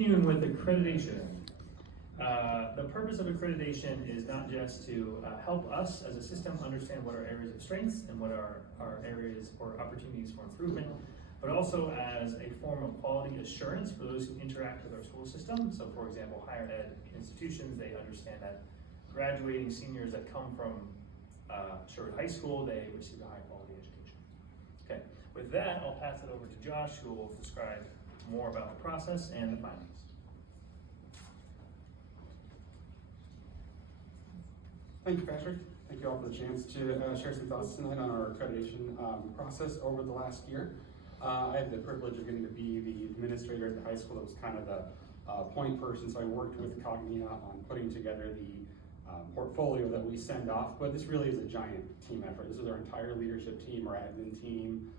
Continuing with accreditation. The purpose of accreditation is not just to help us as a system understand what our areas of strengths and what our areas or opportunities for improvement, but also as a form of quality assurance for those who interact with our school system. So for example, higher ed institutions, they understand that graduating seniors that come from Sherwood High School, they receive a high quality education. Okay, with that, I'll pass it over to Josh, who will describe more about the process and the findings. Thank you, Patrick. Thank you all for the chance to share some thoughts tonight on our accreditation process over the last year. I had the privilege of getting to be the administrator at the high school that was kind of the point person, so I worked with Cognia on putting together the portfolio that we send off, but this really is a giant team effort. This is our entire leadership team, our admin team,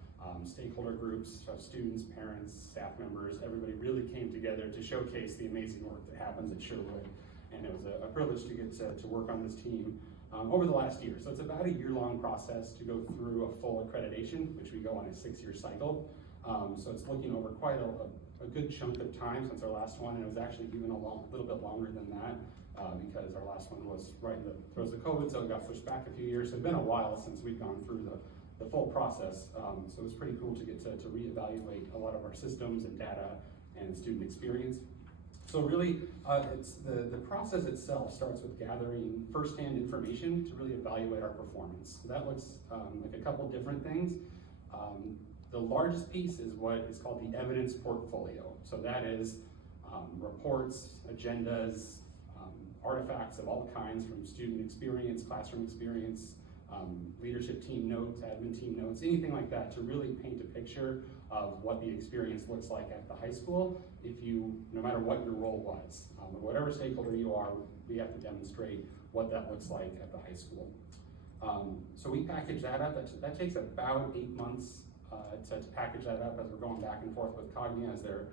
stakeholder groups, students, parents, staff members, everybody really came together to showcase the amazing work that happens at Sherwood. And it was a privilege to get to work on this team over the last year. So it's about a year-long process to go through a full accreditation, which we go on a 6-year cycle. So it's looking over quite a good chunk of time since our last one, and it was actually even a little bit longer than that because our last one was right in the throes of COVID, so it got pushed back a few years. So it's been a while since we've gone through the full process. So it was pretty cool to get to reevaluate a lot of our systems and data and student experience. So really, it's the process itself starts with gathering firsthand information to really evaluate our performance. So that looks like a couple different things. The largest piece is what is called the evidence portfolio. So that is reports, agendas, artifacts of all kinds from student experience, classroom experience, leadership team notes, admin team notes, anything like that to really paint a picture of what the experience looks like at the high school, no matter what your role was. Whatever stakeholder you are, we have to demonstrate what that looks like at the high school. So we package that up. That takes about 8 months to package that up as we're going back and forth with Cognia as they're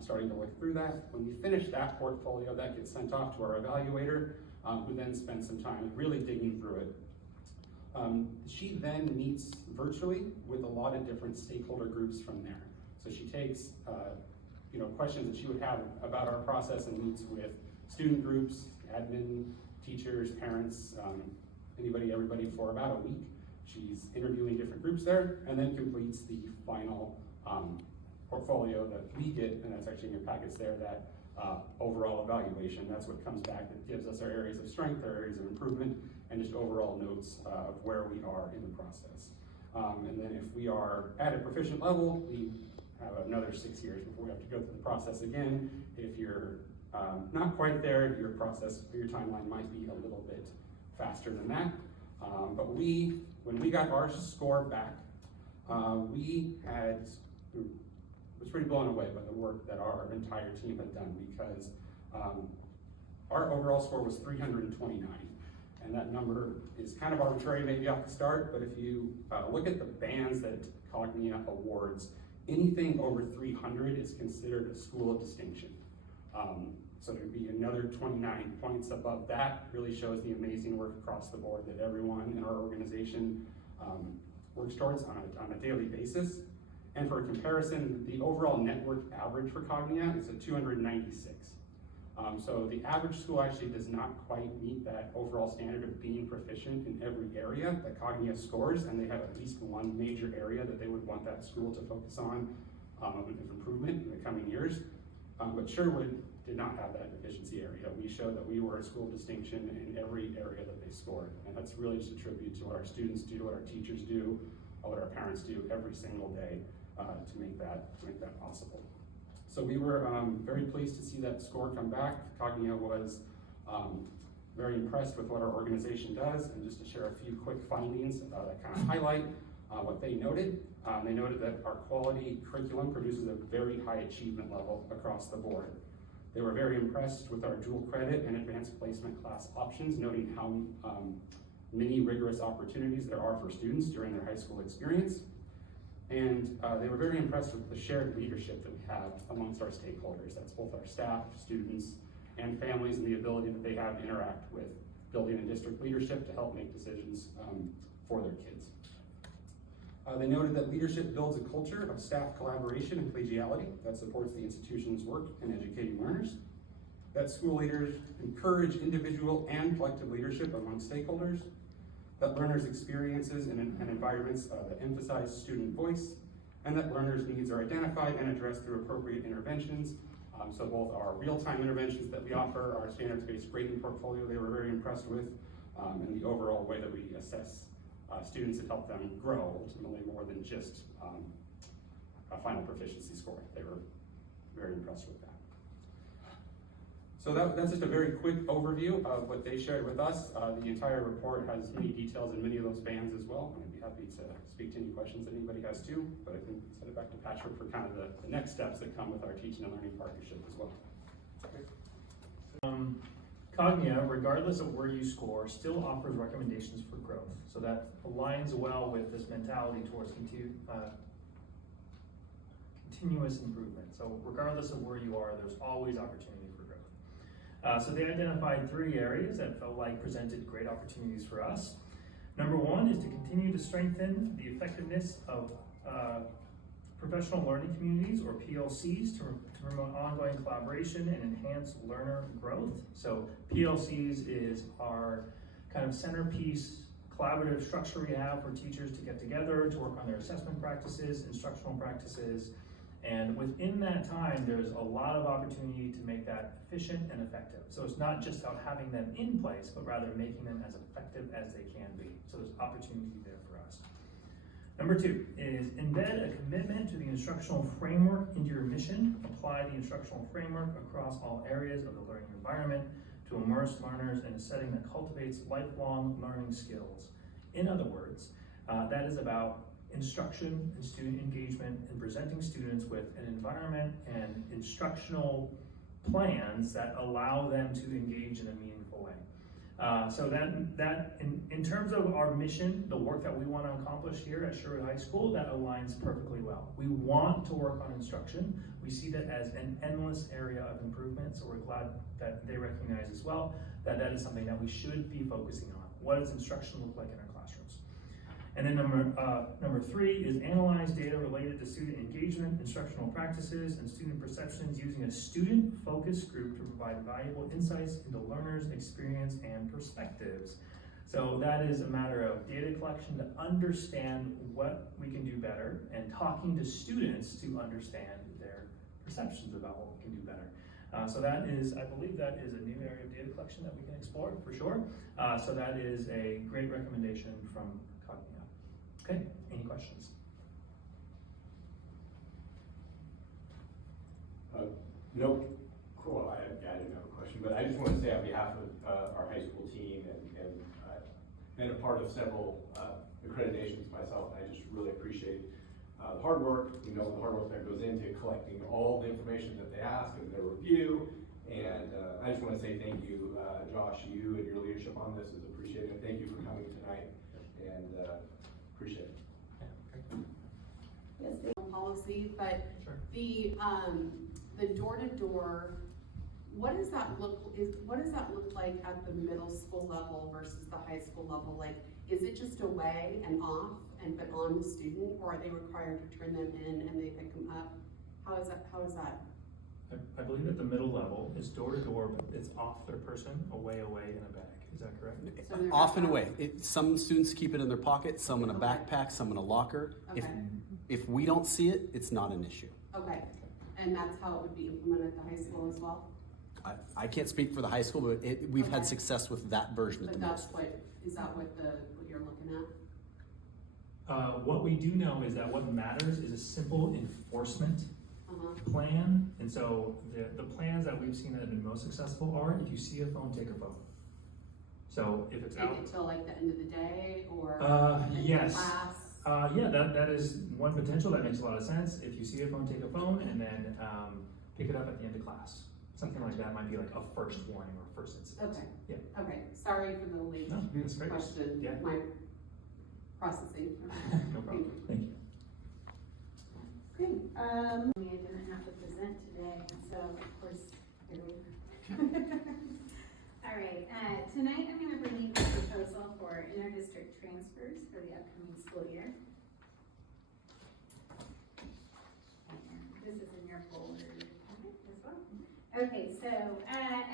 starting to look through that. When we finish that portfolio, that gets sent off to our evaluator, who then spends some time really digging through it. She then meets virtually with a lot of different stakeholder groups from there. So she takes questions that she would have about our process and meets with student groups, admin, teachers, parents, everybody for about a week. She's interviewing different groups there and then completes the final portfolio that we get, and that's actually in your packets there, that overall evaluation. That's what comes back that gives us our areas of strength, our areas of improvement, and just overall notes of where we are in the process. And then if we are at a proficient level, we have another 6 years before we have to go through the process again. If you're not quite there, your timeline might be a little bit faster than that. But when we got our score back, was pretty blown away by the work that our entire team had done, because our overall score was 329. And that number is kind of arbitrary maybe off the start, but if you look at the bands that Cognia awards, anything over 300 is considered a school of distinction. So there'd be another 29 points above that. Really shows the amazing work across the board that everyone in our organization works towards on a daily basis. And for a comparison, the overall network average for Cognia is a 296. So the average school actually does not quite meet that overall standard of being proficient in every area that Cognia scores, and they have at least one major area that they would want that school to focus on with improvement in the coming years. But Sherwood did not have that deficiency area. We showed that we were a school of distinction in every area that they scored, and that's really just a tribute to what our students do, what our teachers do, what our parents do every single day to make that possible. So we were very pleased to see that score come back. Cognia was very impressed with what our organization does, and just to share a few quick findings that kind of highlight what they noted. They noted that our quality curriculum produces a very high achievement level across the board. They were very impressed with our dual credit and advanced placement class options, noting how many rigorous opportunities there are for students during their high school experience. And they were very impressed with the shared leadership that we have amongst our stakeholders. That's both our staff, students, and families, and the ability that they have to interact with building and district leadership to help make decisions for their kids. They noted that leadership builds a culture of staff collaboration and collegiality that supports the institution's work in educating learners. That school leaders encourage individual and collective leadership among stakeholders. That learners' experiences and environments that emphasize student voice. And that learners' needs are identified and addressed through appropriate interventions. So both our real-time interventions that we offer, our standards-based grading portfolio they were very impressed with, and the overall way that we assess students and help them grow, ultimately more than just a final proficiency score. They were very impressed with that. So that's just a very quick overview of what they shared with us. The entire report has many details in many of those bands as well. I'd be happy to speak to any questions that anybody has too, but I can send it back to Patrick for kind of the next steps that come with our teaching and learning partnership as well. Cognia, regardless of where you score, still offers recommendations for growth. So that aligns well with this mentality towards continuous improvement. So regardless of where you are, there's always opportunity for growth. So they identified 3 areas that felt like presented great opportunities for us. Number 1 is to continue to strengthen the effectiveness of professional learning communities, or PLCs, to promote ongoing collaboration and enhance learner growth. So PLCs is our kind of centerpiece collaborative structure we have for teachers to get together to work on their assessment practices, instructional practices, and within that time there's a lot of opportunity to make that efficient and effective. So it's not just about having them in place, but rather making them as effective as they can be. So there's opportunity there for us. Number 2 is embed a commitment to the instructional framework into your mission. Apply the instructional framework across all areas of the learning environment to immerse learners in a setting that cultivates lifelong learning skills. In other words, that is about instruction and student engagement and presenting students with an environment and instructional plans that allow them to engage in a meaningful way. So that in terms of our mission, the work that we want to accomplish here at Sherwood High School, that aligns perfectly well. We want to work on instruction. We see that as an endless area of improvement, so we're glad that they recognize as well that that is something that we should be focusing on. What does instruction look like in our classrooms? And then number 3 is analyze data related to student engagement, instructional practices, and student perceptions using a student-focused group to provide valuable insights into learners' experience and perspectives. So that is a matter of data collection to understand what we can do better, and talking to students to understand their perceptions about what we can do better. So that is, I believe that is a new area of data collection that we can explore for sure. So that is a great recommendation from Cognia. Okay, any questions? No, cool, I didn't have a question, but I just want to say on behalf of our high school team and been a part of several accreditations myself, I just really appreciate the hard work. We know the hard work that goes into collecting all the information that they ask and their review, and I just want to say thank you, Josh, you and your leadership on this is appreciated. Thank you for coming tonight, and appreciate it. Yes, the policy, but Sure. the door-to-door, what does that look like at the middle school level versus the high school level? Like, is it just away and off and but on the student, or are they required to turn them in and they pick them up? How is that? I believe at the middle level is door to door, but it's off their person, away in a bag. Is that correct? So they're Off and away. Some students keep it in their pocket, some in a backpack, some in a locker. Okay. If we don't see it, it's not an issue. Okay, and that's how it would be implemented at the high school as well? I can't speak for the high school, but we've had Okay. success with that version at But the middle that's school. is that what you're looking at? What we do know is that what matters is a simple enforcement Uh-huh. plan. And so the plans that we've seen that have been most successful are, if you see a phone, take a phone. So if it's Take out. it till like the end of the day, or Yes. class? Yeah, that is one potential. That makes a lot of sense. If you see a phone, take a phone, and then pick it up at the end of class. Something like that might be like a first warning or first incident. Okay. Yeah. Okay, sorry for the late No, that's great. question. Yeah. My processing. No problem. Thank you. Great. I didn't have to present today, so of course, here we are. All right, tonight I'm going to bring you the proposal for interdistrict transfers for the upcoming school year. Okay, so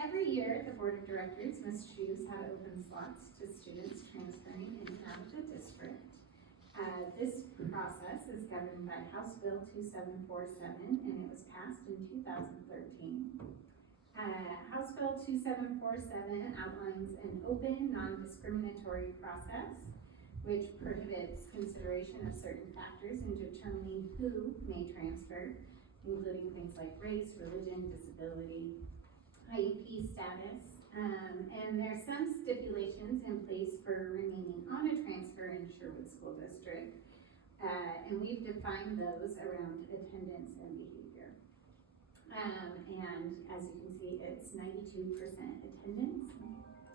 every year, the board of directors must choose how to open slots to students transferring in and out of the district. This process is governed by House Bill 2747, and it was passed in 2013. House Bill 2747 outlines an open, non-discriminatory process which prohibits consideration of certain factors in determining who may transfer, including things like race, religion, disability, IEP status, and there are some stipulations in place for remaining on a transfer in Sherwood School District, and we've defined those around attendance and behavior. And as you can see, it's 92% attendance,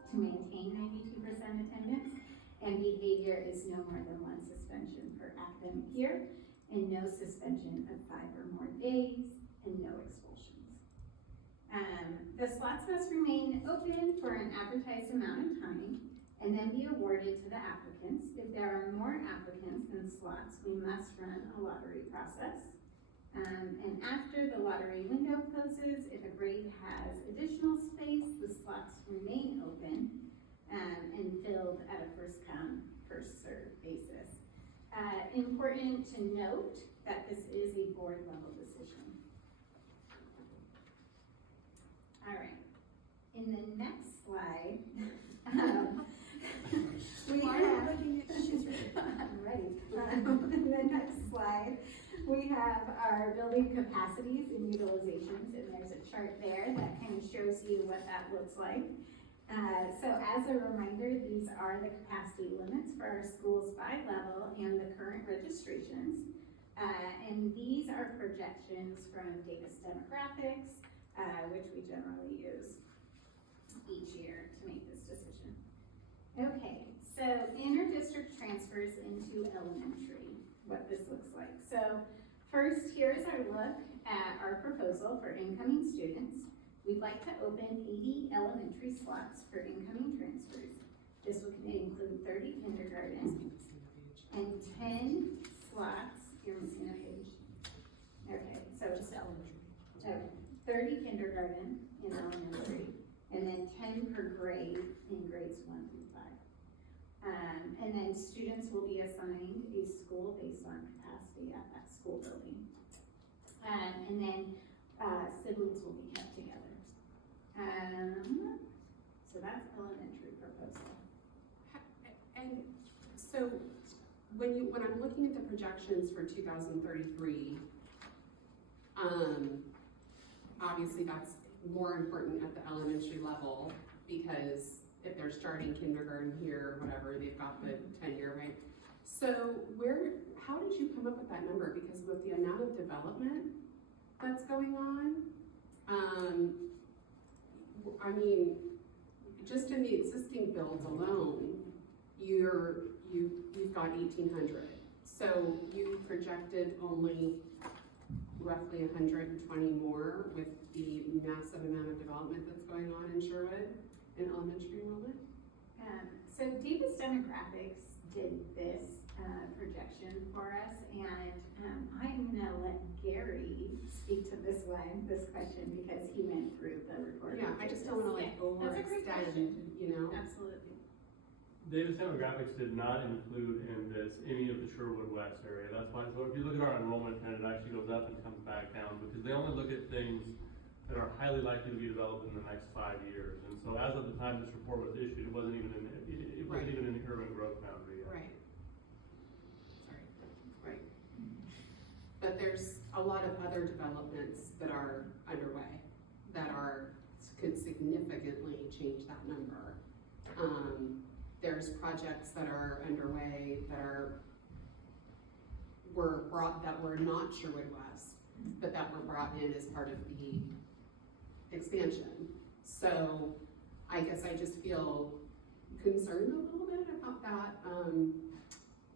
to maintain 92% attendance, and behavior is no more than 1 suspension per academic year, and no suspension of 5 or more days, and no expulsions. The slots must remain open for an advertised amount of time, and then be awarded to the applicants. If there are more applicants than slots, we must run a lottery process. And after the lottery window closes, if a grade has additional space, the slots remain open and filled at a first come, first served basis. Important to note that this is a board level decision. All right, in the next slide, we have, right, in the next slide, we have our building capacities and utilizations, and there's a chart there that kind of shows you what that looks like. So as a reminder, these are the capacity limits for our schools by level and the current registrations. And these are projections from Davis Demographics, which we generally use each year to make this decision. Okay, so inter-district transfers into elementary, what this looks like. So first, here's our look at our proposal for incoming students. We'd like to open 80 elementary slots for incoming transfers. This would include 30 kindergarten and 10 slots. You're missing a page. Okay, so just elementary. Okay, 30 kindergarten in elementary, and then 10 per grade in grades 1 through 5. And then students will be assigned a school based on capacity at that school building. And then siblings will be kept together. So that's elementary proposal. And so when I'm looking at the projections for 2033, obviously that's more important at the elementary level, because if they're starting kindergarten here, or whatever, they've got the 10-year, right? So how did you come up with that number? Because with the amount of development that's going on, I mean, just in the existing builds alone, you've got 1,800. So you projected only roughly 120 more with the massive amount of development that's going on in Sherwood in elementary enrollment? So Davis Demographics did this projection for us, and I'm gonna let Gary speak to this question, because he went through the report. Yeah, I just don't wanna That's a great overextend, question. you know? Absolutely. Davis Demographics did not include in this any of the Sherwood West area. That's why, so if you look at our enrollment trend, it actually goes up and comes back down, because they only look at things that are highly likely to be developed in the next 5 years. And so as of the time this report was issued, it wasn't even in the urban growth boundary yet. Right. Sorry, right. But there's a lot of other developments that are underway that could significantly change that number. There's projects that are underway that were not Sherwood West, but that were brought in as part of the expansion. So I guess I just feel concerned a little bit about that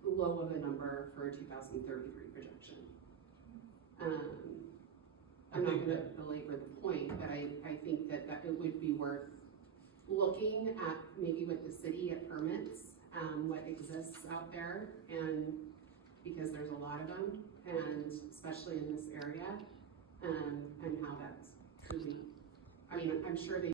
low of a number for a 2033 projection. I'm not going to belabor the point, but I think that it would be worth looking at, maybe with the city at permits, what exists out there, and because there's a lot of them, and especially in this area, and how that's truly I'm sure they